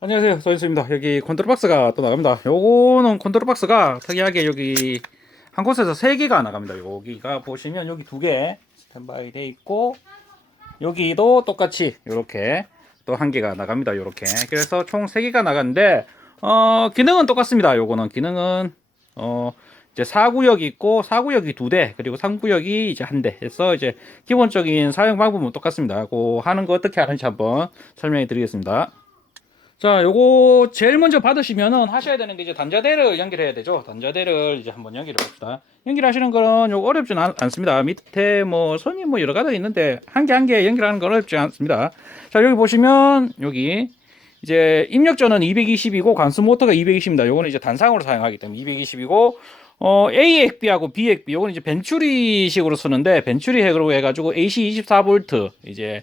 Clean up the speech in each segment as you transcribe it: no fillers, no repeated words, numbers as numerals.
안녕하세요, 서인수입니다. 여기 컨트롤 박스가 또 나갑니다. 요거는 컨트롤 박스가 특이하게 여기 한 곳에서 세 개가 나갑니다. 여기가 보시면 여기 두 개 스탠바이 돼 있고, 여기도 똑같이 이렇게 또 한 개가 나갑니다. 이렇게. 그래서 총 세 개가 나가는데, 기능은 똑같습니다. 요거는 기능은 이제 4구역이 있고 4구역이 두 대, 그리고 3구역이 이제 한 대 해서 이제 기본적인 사용 방법은 똑같습니다. 그 하는 거 어떻게 하는지 한번 설명해 드리겠습니다. 자, 요거 제일 먼저 받으시면은 하셔야 되는 게 이제 단자대를 연결해야 되죠. 단자대를 이제 한번 연결해 봅시다. 연결하시는 거는 요거 어렵진 않습니다. 밑에 뭐 선이 뭐 여러 가지 있는데 한 개 한 개 연결하는 건 어렵지 않습니다. 자, 여기 보시면 여기 이제 입력전은 220이고 관수 모터가 220입니다. 요거는 이제 단상으로 사용하기 때문에 220이고 A 액비하고 B 액비 요거는 이제 벤츄리식으로 쓰는데 벤츄리 핵으로 해가지고 AC 24V 이제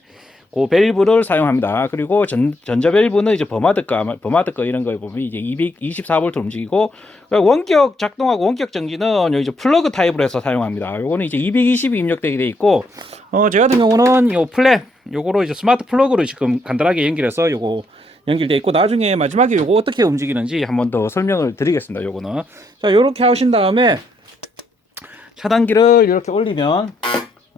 그 밸브를 사용합니다. 그리고 전자 밸브는 이제 버마드 거 이런 거에 보면 이제 224V 움직이고, 원격 작동하고 원격 정지는 이제 플러그 타입으로 해서 사용합니다. 요거는 이제 220이 입력되게 돼 있고, 제 같은 경우는 요 플랩 요거로 이제 스마트 플러그로 지금 간단하게 연결해서 요거 연결돼 있고, 나중에 마지막에 요거 어떻게 움직이는지 한번 더 설명을 드리겠습니다. 요거는 자, 요렇게 하신 다음에 차단기를 이렇게 올리면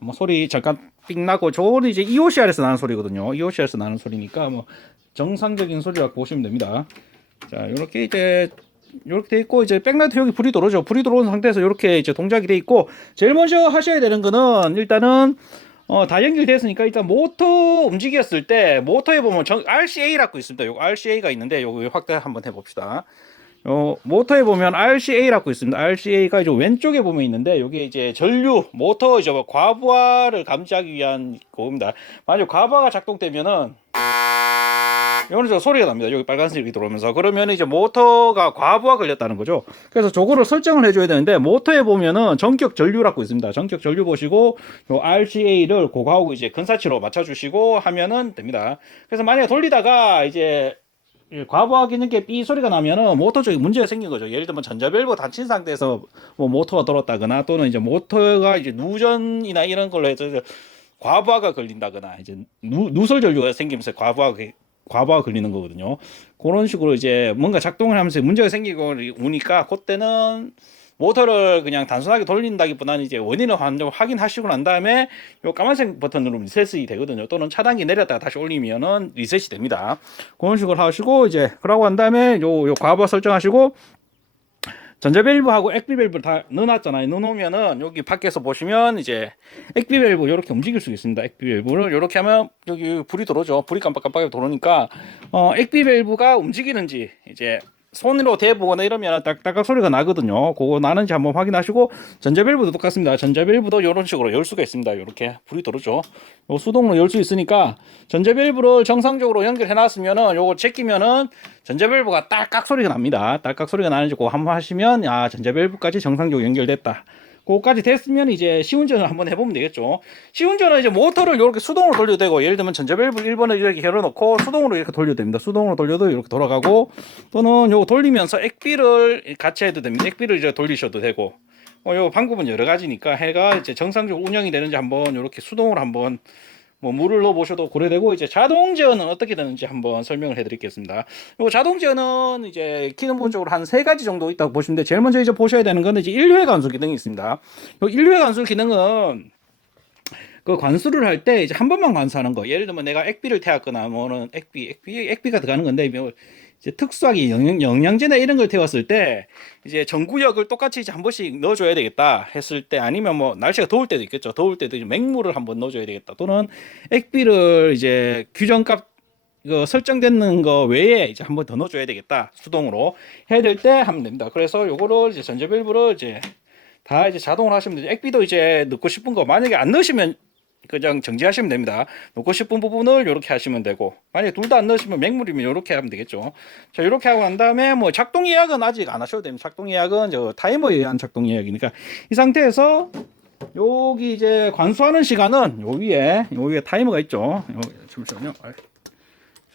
뭐 소리 잠깐 삑 나고, 저거는 이제 EOCR에서 나는 소리거든요. EOCR에서 나는 소리니까 뭐 정상적인 소리라고 보시면 됩니다. 자, 이렇게 이제 이렇게 돼 있고, 이제 백라이트 여기 불이 들어오죠. 불이 들어온 상태에서 이렇게 이제 동작이 돼 있고, 제일 먼저 하셔야 되는 거는 일단은 다 연결됐으니까 일단 모터 움직였을 때 모터에 보면 RCA라고 있습니다. 요거 RCA가 있는데 요거 확대 한번 해봅시다. 모터에 보면 RCA라고 있습니다. RCA가 이제 왼쪽에 보면 있는데, 여기 이제 전류, 모터 이제 과부하를 감지하기 위한 거입니다. 만약 과부하가 작동되면은, 이거는 저 소리가 납니다. 여기 빨간색이 들어오면서. 그러면 이제 모터가 과부하 걸렸다는 거죠. 그래서 저거를 설정을 해줘야 되는데, 모터에 보면은 전격 전류라고 있습니다. 전격 전류 보시고, 요 RCA를 그거하고 이제 근사치로 맞춰주시고 하면은 됩니다. 그래서 만약에 돌리다가 이제 과부하 기능계 삐 소리가 나면은 모터 쪽에 문제가 생긴 거죠. 예를 들면 전자밸브 닫힌 상태에서 뭐 모터가 돌았다거나, 또는 이제 모터가 이제 누전이나 이런 걸로 해서 과부하가 걸린다거나, 이제 누설 전류가 생기면서 과부하 걸리는 거거든요. 그런 식으로 이제 뭔가 작동을 하면서 문제가 생기고 오니까, 그때는 모터를 그냥 단순하게 돌린다기보다는 이제 원인을 확인하시고 난 다음에 요 까만색 버튼 누르면 리셋이 되거든요. 또는 차단기 내렸다가 다시 올리면은 리셋이 됩니다. 그런 식으로 하시고, 이제 그러고 난 다음에 요 과부하 설정하시고, 전자 밸브하고 액비 밸브를 다 넣어놨잖아요. 넣어놓으면은 여기 밖에서 보시면 이제 액비 밸브 이렇게 움직일 수 있습니다. 액비 밸브를 이렇게 하면 여기 불이 들어오죠. 불이 깜빡깜빡하게 들어오니까 액비 밸브가 움직이는지 이제 손으로 대보거나 이러면 딱딱딱 소리가 나거든요. 그거 나는지 한번 확인하시고, 전자 밸브도 똑같습니다. 전자 밸브도 이런 식으로 열 수가 있습니다. 이렇게 불이 들어오죠. 요 수동으로 열 수 있으니까 전자 밸브를 정상적으로 연결해 놨으면은 요거 제끼면은 전자 밸브가 딸깍 소리가 납니다. 딸깍 소리가 나는지 그거 한번 하시면, 전자 밸브까지 정상적으로 연결됐다. 그거까지 됐으면 이제 시운전을 한번 해보면 되겠죠. 시운전은 이제 모터를 이렇게 수동으로 돌려도 되고, 예를 들면 전자밸브 1번을 이렇게 열어놓고 수동으로 이렇게 돌려도 됩니다. 수동으로 돌려도 이렇게 돌아가고, 또는 요거 돌리면서 액비를 같이 해도 됩니다. 액비를 이제 돌리셔도 되고, 요 방법은 여러 가지니까 해가 이제 정상적으로 운영이 되는지 한번 이렇게 수동으로 한번 뭐 물을 넣어 보셔도 고려되고, 이제 자동 제어는 어떻게 되는지 한번 설명을 해드리겠습니다. 요 자동 제어는 이제 기본적으로 한 세 가지 정도 있다고 보시면 돼. 제일 먼저 이제 보셔야 되는 건 이제 1회 관수 기능이 있습니다. 요 1회 관수 기능은 그 관수를 할 때 이제 한 번만 관수하는 거. 예를 들면 내가 액비를 태웠거나 뭐는 액비가 들어가는 건데, 뭐 이제 특수하게 영양제나 이런 걸 태웠을 때 이제 전구역을 똑같이 이제 한 번씩 넣어줘야 되겠다 했을 때, 아니면 뭐 날씨가 더울 때도 있겠죠. 더울 때도 이제 맹물을 한번 넣어줘야 되겠다. 또는 액비를 이제 규정값 설정되는 거 외에 이제 한 번 더 넣어줘야 되겠다. 수동으로 해야 될 때 하면 됩니다. 그래서 요거를 이제 전자밸브를 이제 다 이제 자동으로 하시면 되죠. 액비도 이제 넣고 싶은 거 만약에 안 넣으시면 그냥 정지하시면 됩니다. 넣고 싶은 부분을 이렇게 하시면 되고, 만약에 둘 다 안 넣으시면 맹물이면 이렇게 하면 되겠죠. 자, 이렇게 하고 난 다음에 뭐 작동 예약은 아직 안 하셔도 됩니다. 작동 예약은 저 타이머에 의한 작동 예약이니까, 이 상태에서 여기 이제 관수하는 시간은 요 위에 타이머가 있죠. 잠시만요.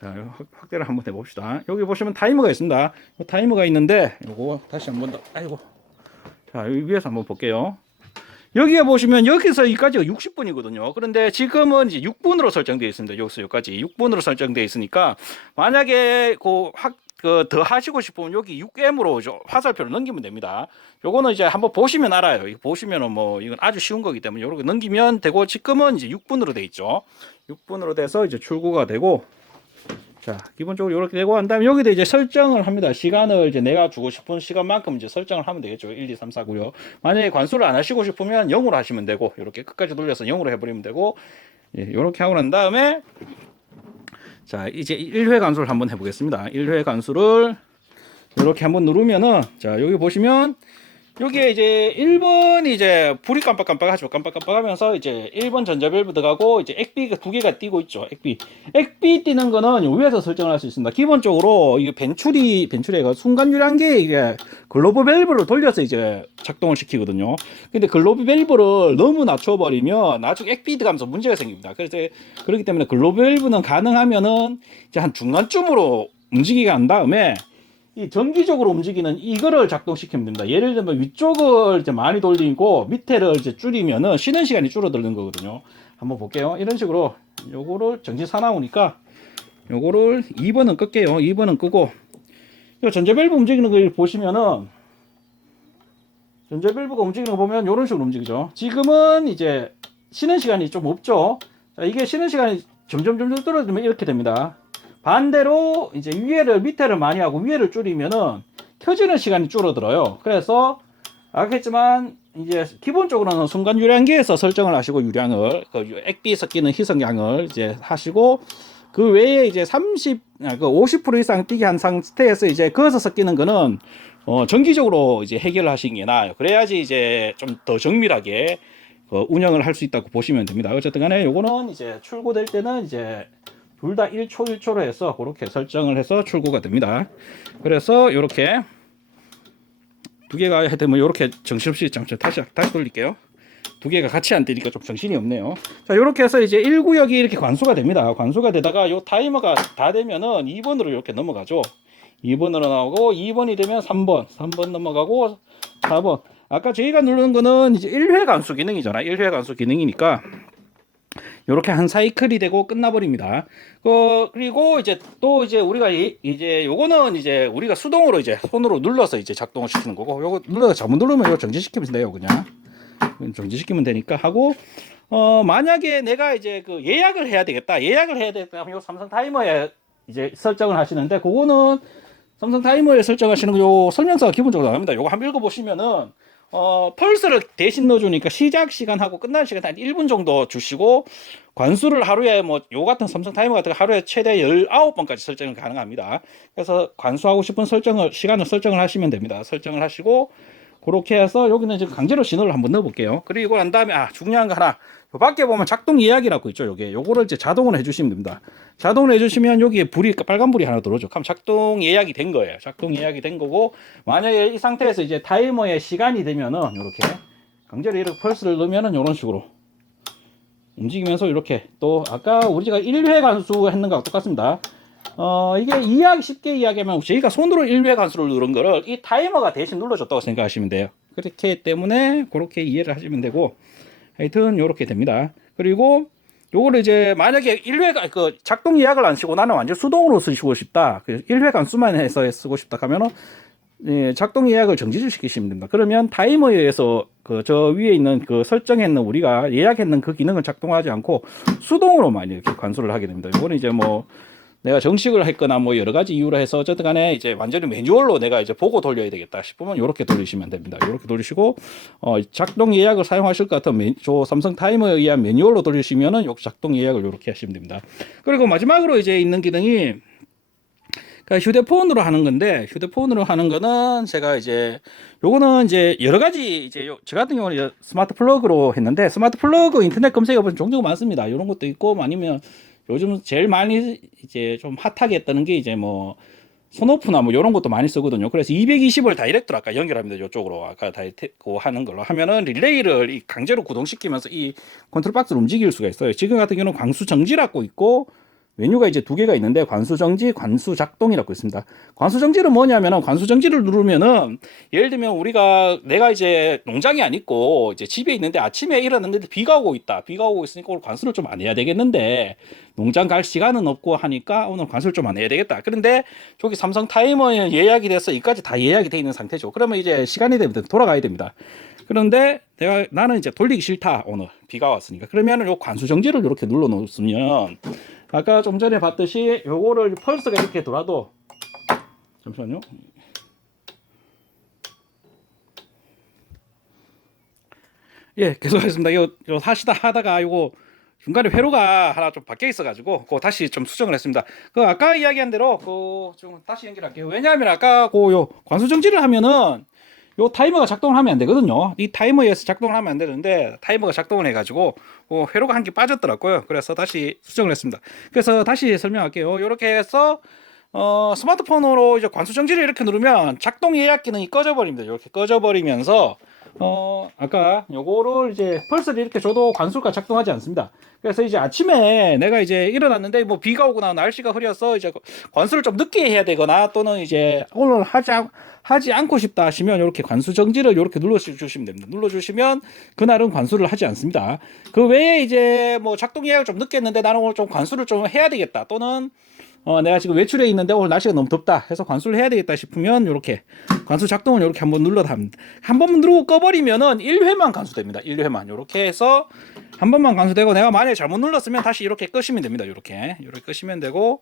자, 확대를 한번 해봅시다. 여기 보시면 타이머가 있습니다. 타이머가 있는데 요거 다시 한번 더, 자, 여기 위에서 한번 볼게요. 여기에 보시면 여기서 여기까지가 60분이거든요. 그런데 지금은 이제 6분으로 설정되어 있습니다. 여기서 여기까지 6분으로 설정되어 있으니까 만약에 더 하시고 싶으면 여기 6M으로 화살표를 넘기면 됩니다. 요거는 이제 한번 보시면 알아요. 이거 보시면은 뭐 이건 아주 쉬운 거기 때문에 이렇게 넘기면 되고 지금은 이제 6분으로 돼 있죠. 6분으로 돼서 이제 출고가 되고 자, 기본적으로 이렇게 되고 한 다음에 여기도 이제 설정을 합니다. 시간을 이제 내가 주고 싶은 시간만큼 이제 설정을 하면 되겠죠. 1, 2, 3, 4, 9요. 만약에 관수를 안 하시고 싶으면 0으로 하시면 되고 이렇게 끝까지 돌려서 0으로 해버리면 되고 예, 이렇게 하고 난 다음에 자, 이제 1회 관수를 한번 해보겠습니다. 1회 관수를 이렇게 한번 누르면은 자, 여기 보시면 여기에 이제 1번 이제 불이 깜빡깜빡하죠. 깜빡깜빡하면서 이제 1번 전자밸브 들어가고 이제 액비가 두 개가 띄고 있죠. 액비 띄는 거는 위에서 설정을 할 수 있습니다. 기본적으로 이게 벤출이가 순간 유량계 이게 글로브 밸브를 돌려서 이제 작동을 시키거든요. 근데 글로브 밸브를 너무 낮춰버리면 나중에 액비 들어가면서 문제가 생깁니다. 그래서 그렇기 때문에 글로브 밸브는 가능하면은 이제 한 중간쯤으로 움직이게 한 다음에 이 정기적으로 움직이는 이거를 작동시키면 됩니다. 예를 들면 위쪽을 이제 많이 돌리고 밑에를 이제 줄이면은 쉬는 시간이 줄어드는 거거든요. 한번 볼게요. 이런 식으로 요거를 정신 사나우니까 요거를 2번은 끌게요. 2번은 끄고 이 전자밸브 움직이는 걸 보시면은 전자밸브가 움직이는 거 보면 이런 식으로 움직이죠. 지금은 이제 쉬는 시간이 좀 없죠. 자, 이게 쉬는 시간이 점점 줄어들면 이렇게 됩니다. 반대로 이제 밑에를 많이 하고 위에를 줄이면은 켜지는 시간이 줄어들어요. 그래서 알겠지만 이제 기본적으로는 순간 유량계에서 설정을 하시고 유량을 액비 섞이는 희석량을 이제 하시고 그 외에 이제 50% 이상 뛰게 한 상태에서 이제 그어서 섞이는 거는 정기적으로 이제 해결을 하시는 게 나아요. 그래야지 이제 좀 더 정밀하게 운영을 할 수 있다고 보시면 됩니다. 어쨌든 간에 요거는 이제 출고될 때는 이제 둘 다 1초 1초로 해서 그렇게 설정을 해서 출고가 됩니다. 그래서 이렇게 두 개가 되면 이렇게 정신없이 잠시 다시 돌릴게요. 두 개가 같이 안 뜨니까 좀 정신이 없네요. 자, 이렇게 해서 이제 1구역이 이렇게 관수가 됩니다. 관수가 되다가 요 타이머가 다 되면은 2번으로 이렇게 넘어가죠. 2번으로 나오고 2번이 되면 3번 넘어가고 4번. 아까 저희가 누르는 거는 이제 1회 관수 기능이잖아요. 1회 관수 기능이니까 이렇게 한 사이클이 되고 끝나버립니다. 그리고 이제 또 이제 우리가 이제 요거는 이제 우리가 수동으로 이제 손으로 눌러서 이제 작동을 시키는 거고 요거 눌러서 잘못 누르면 이거 정지시키면 돼요. 그냥 정지시키면 되니까 하고 만약에 내가 이제 그 예약을 해야 되겠다 하면 요 삼성 타이머에 이제 설정을 하시는데 그거는 삼성 타이머에 설정하시는 거 요 설명서가 기본적으로 나옵니다. 요거 한번 읽어보시면은 펄스를 대신 넣어주니까 시작 시간하고 끝날 시간 한 1분 정도 주시고 관수를 하루에 뭐 요 같은 삼성 타이머 같은 거 하루에 최대 19번까지 설정이 가능합니다. 그래서 관수하고 싶은 시간을 설정을 하시면 됩니다. 설정을 하시고 그렇게 해서 여기는 지금 강제로 신호를 한번 넣어 볼게요. 그리고 난 다음에 중요한 거 하나 요 밖에 보면 작동 예약이라고 있죠. 요거를 이제 자동으로 해주시면 됩니다. 자동으로 해주시면 여기에 빨간 불이 하나 들어오죠. 그럼 작동 예약이 된 거예요. 작동 예약이 된 거고 만약에 이 상태에서 이제 타이머의 시간이 되면은 이렇게 강제로 이렇게 펄스를 넣으면은 이런 식으로 움직이면서 이렇게 또 아까 우리가 1회 관수 했는 거랑 똑같습니다. 이게 쉽게 이야기하면 저희가 손으로 1회 관수를 누른 거를 이 타이머가 대신 눌러줬다고 생각하시면 돼요. 그렇기 때문에 그렇게 이해를 하시면 되고 하여튼 요렇게 됩니다. 그리고 요거를 이제 만약에 1회 작동 예약을 안 쓰고 나는 완전 수동으로 쓰시고 싶다. 1회 관수만 해서 쓰고 싶다 하면은 작동 예약을 정지를 시키시면 됩니다. 그러면 타이머에 의해서 저 위에 있는 설정했는 우리가 예약했는 그 기능을 작동하지 않고 수동으로만 이렇게 관수를 하게 됩니다. 이거는 이제 뭐 내가 정식을 했거나 뭐 여러 가지 이유로 해서 어쨌든 간에 이제 완전히 매뉴얼로 내가 이제 보고 돌려야 되겠다 싶으면 이렇게 돌리시면 됩니다. 이렇게 돌리시고 작동 예약을 사용하실 것 같으면 삼성 타이머에 의한 매뉴얼로 돌리시면은 요 작동 예약을 이렇게 하시면 됩니다. 그리고 마지막으로 이제 있는 기능이 휴대폰으로 하는 건데 휴대폰으로 하는 거는 제가 이제 요거는 이제 여러 가지 이제 저 같은 경우는 이제 스마트 플러그로 했는데 스마트 플러그 인터넷 검색해 보면 종류가 많습니다. 이런 것도 있고 아니면 요즘 제일 많이 이제 좀 핫하게 했다는 게 이제 뭐 손오프나 뭐 이런 것도 많이 쓰거든요. 그래서 220을 다이렉트로 아까 연결합니다. 이쪽으로 아까 다이렉트 하는 걸로 하면은 릴레이를 강제로 구동시키면서 이 컨트롤 박스를 움직일 수가 있어요. 지금 같은 경우는 광수 정지라고 있고 메뉴가 이제 두 개가 있는데 관수 정지, 관수 작동이라고 있습니다. 관수 정지는 뭐냐면은 관수 정지를 누르면은 예를 들면 내가 이제 농장이 안 있고 이제 집에 있는데 아침에 일어났는데 비가 오고 있다. 비가 오고 있으니까 오늘 관수를 좀 안 해야 되겠는데 농장 갈 시간은 없고 하니까 오늘 관수를 좀 안 해야 되겠다. 그런데 저기 삼성 타이머 예약이 돼서 이까지 다 예약이 돼 있는 상태죠. 그러면 이제 시간이 되면 돌아가야 됩니다. 그런데 나는 이제 돌리기 싫다. 오늘 비가 왔으니까. 그러면은 요 관수 정지를 이렇게 눌러 놓으면 아까 좀 전에 봤듯이 요거를 펄스가 이렇게 돌아도 잠시만요. 예, 계속하겠습니다. 요 하다가 요거 중간에 회로가 하나 좀 바뀌어 있어가지고 그거 다시 좀 수정을 했습니다. 그 아까 이야기한 대로 그 좀 다시 연결할게요. 왜냐하면 아까 요 관수 정지를 하면은 요 타이머가 작동을 하면 안 되거든요. 이 타이머에서 작동을 하면 안 되는데 타이머가 작동을 해가지고 회로가 한 개 빠졌더라고요. 그래서 다시 수정을 했습니다. 그래서 다시 설명할게요. 이렇게 해서 스마트폰으로 이제 관수 정지를 이렇게 누르면 작동 예약 기능이 꺼져버립니다. 이렇게 꺼져버리면서 아까 요거를 이제 펄스를 이렇게 줘도 관수가 작동하지 않습니다. 그래서 이제 아침에 내가 이제 일어났는데 뭐 비가 오거나 날씨가 흐려서 이제 관수를 좀 늦게 해야 되거나 또는 이제 오늘 하지 않고 싶다 하시면 이렇게 관수 정지를 이렇게 눌러주시면 됩니다. 눌러주시면 그날은 관수를 하지 않습니다. 그 외에 이제 뭐 작동 예약을 좀 늦게 했는데 나는 오늘 좀 관수를 좀 해야 되겠다 또는 내가 지금 외출해 있는데 오늘 날씨가 너무 덥다 해서 관수를 해야 되겠다 싶으면 이렇게 관수 작동을 이렇게 한번 눌러답니다. 한 번만 누르고 꺼버리면은 1회만 관수됩니다. 1회만 이렇게 해서 한 번만 관수되고 내가 만약에 잘못 눌렀으면 다시 이렇게 끄시면 됩니다. 이렇게 끄시면 되고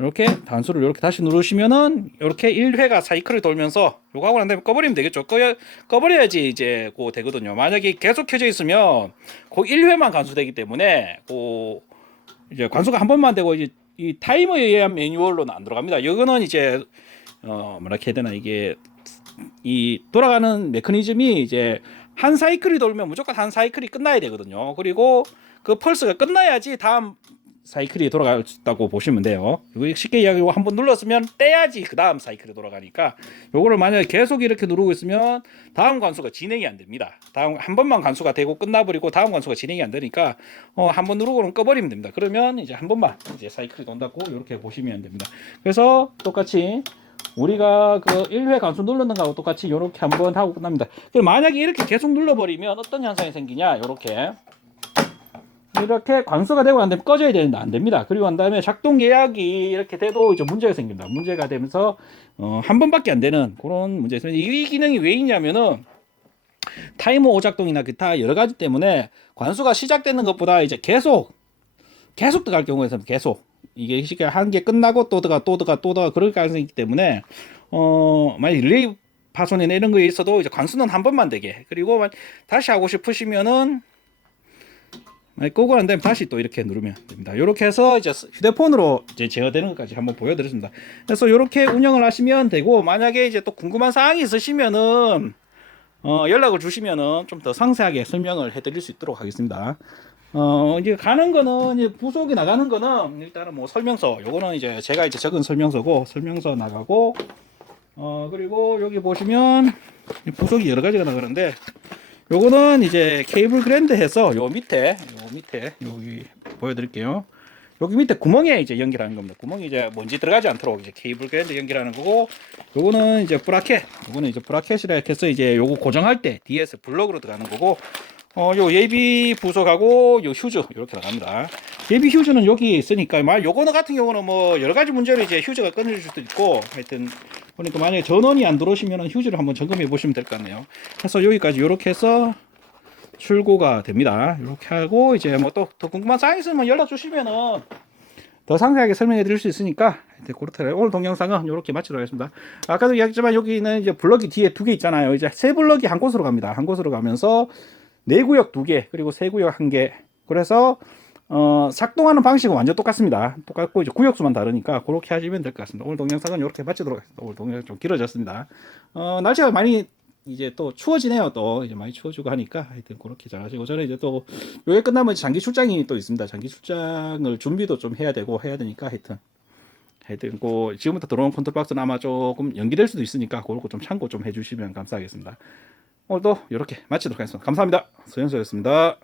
이렇게 단수를 이렇게 다시 누르시면은 이렇게 1회가 사이클을 돌면서 요거 하고 난 다음에 꺼버리면 되겠죠. 꺼버려야지 이제 그 되거든요. 만약에 계속 켜져 있으면 그 1회만 관수되기 때문에 이제 관수가 한 번만 되고 이제 이 타이머에 의한 매뉴얼로는 안 들어갑니다. 이거는 이제 뭐라 해야 되나 이게 이 돌아가는 메커니즘이 이제 한 사이클이 돌면 무조건 한 사이클이 끝나야 되거든요. 그리고 그 펄스가 끝나야지 다음 사이클이 돌아갔다고 보시면 돼요. 이거 쉽게 이야기하고 한번 눌렀으면 떼야지 그 다음 사이클이 돌아가니까 요거를 만약에 계속 이렇게 누르고 있으면 다음 관수가 진행이 안 됩니다. 다음 한 번만 관수가 되고 끝나버리고 다음 관수가 진행이 안 되니까 한 번 누르고는 꺼버리면 됩니다. 그러면 이제 한 번만 이제 사이클이 돈다고 이렇게 보시면 됩니다. 그래서 똑같이 우리가 그 1회 관수 누르는 거하고 똑같이 이렇게 한번 하고 끝납니다. 그럼 만약에 이렇게 계속 눌러버리면 어떤 현상이 생기냐 이렇게 관수가 되고 난 다음에 꺼져야 되는데 안 됩니다. 그리고 난 다음에 작동 예약이 이렇게 돼도 이제 문제가 생깁니다. 문제가 되면서 한 번밖에 안 되는 그런 문제가 있습니다. 이 기능이 왜 있냐면은 타이머 오작동이나 기타 여러 가지 때문에 관수가 시작되는 것보다 이제 계속 들어갈 경우에는 계속 이게 쉽게 한 개 끝나고 또 들어가 그럴 가능성이 있기 때문에 만약 릴레이 파손이나 이런 거에 있어도 이제 관수는 한 번만 되게 그리고 다시 하고 싶으시면은 끄고 난 다음에 다시 또 이렇게 누르면 됩니다. 이렇게 해서 이제 휴대폰으로 이제 제어되는 것까지 한번 보여드렸습니다. 그래서 이렇게 운영을 하시면 되고 만약에 이제 또 궁금한 사항이 있으시면은 연락을 주시면은 좀 더 상세하게 설명을 해드릴 수 있도록 하겠습니다. 이제 가는 거는 이제 부속이 나가는 거는 일단은 뭐 설명서 요거는 이제 제가 이제 적은 설명서고 설명서 나가고 그리고 여기 보시면 부속이 여러 가지가 나가는데 요거는 이제 케이블 그랜드 해서 요 밑에 여기 보여드릴게요. 여기 밑에 구멍에 이제 연결하는 겁니다. 구멍이 이제 먼지 들어가지 않도록 이제 케이블 그랜드 연결하는 거고, 요거는 이제 브라켓, 요거는 이제 브라켓이라 해서 이제 요거 고정할 때 DS 블럭으로 들어가는 거고, 요 예비 부속하고 요 휴즈 이렇게 나갑니다. 예비 휴즈는 여기 있으니까 요거는 같은 경우는 뭐 여러 가지 문제로 이제 휴즈가 끊어질 수도 있고 하여튼 그러니까 만약에 전원이 안 들어오시면 휴즈를 한번 점검해 보시면 될 것 같네요. 그래서 여기까지 이렇게 해서 출고가 됩니다. 이렇게 하고 이제 뭐 또 더 궁금한 사항 있으면 연락 주시면은 더 상세하게 설명해 드릴 수 있으니까 그렇더라고요. 오늘 동영상은 이렇게 마치도록 하겠습니다. 아까도 이야기했지만 여기는 이제 블럭이 뒤에 두 개 있잖아요. 이제 세 블럭이 한 곳으로 갑니다. 한 곳으로 가면서 네 구역 두 개, 그리고 세 구역 한 개. 그래서 작동하는 방식은 완전 똑같습니다. 똑같고 이제 구역수만 다르니까 그렇게 하시면 될 것 같습니다. 오늘 동영상은 이렇게 마치도록 하겠습니다. 오늘 동영상 좀 길어졌습니다. 날씨가 많이 이제 또 추워지네요. 또 이제 많이 추워지고 하니까 하여튼 그렇게 잘 하시고, 저는 이제 또 요게 끝나면 장기 출장이 또 있습니다. 장기 출장을 준비도 좀 해야 되니까 하여튼 그 지금부터 들어온 컨트롤박스는 아마 조금 연기될 수도 있으니까 그거 좀 참고 좀 해주시면 감사하겠습니다. 오늘도 이렇게 마치도록 하겠습니다. 감사합니다. 소연소였습니다.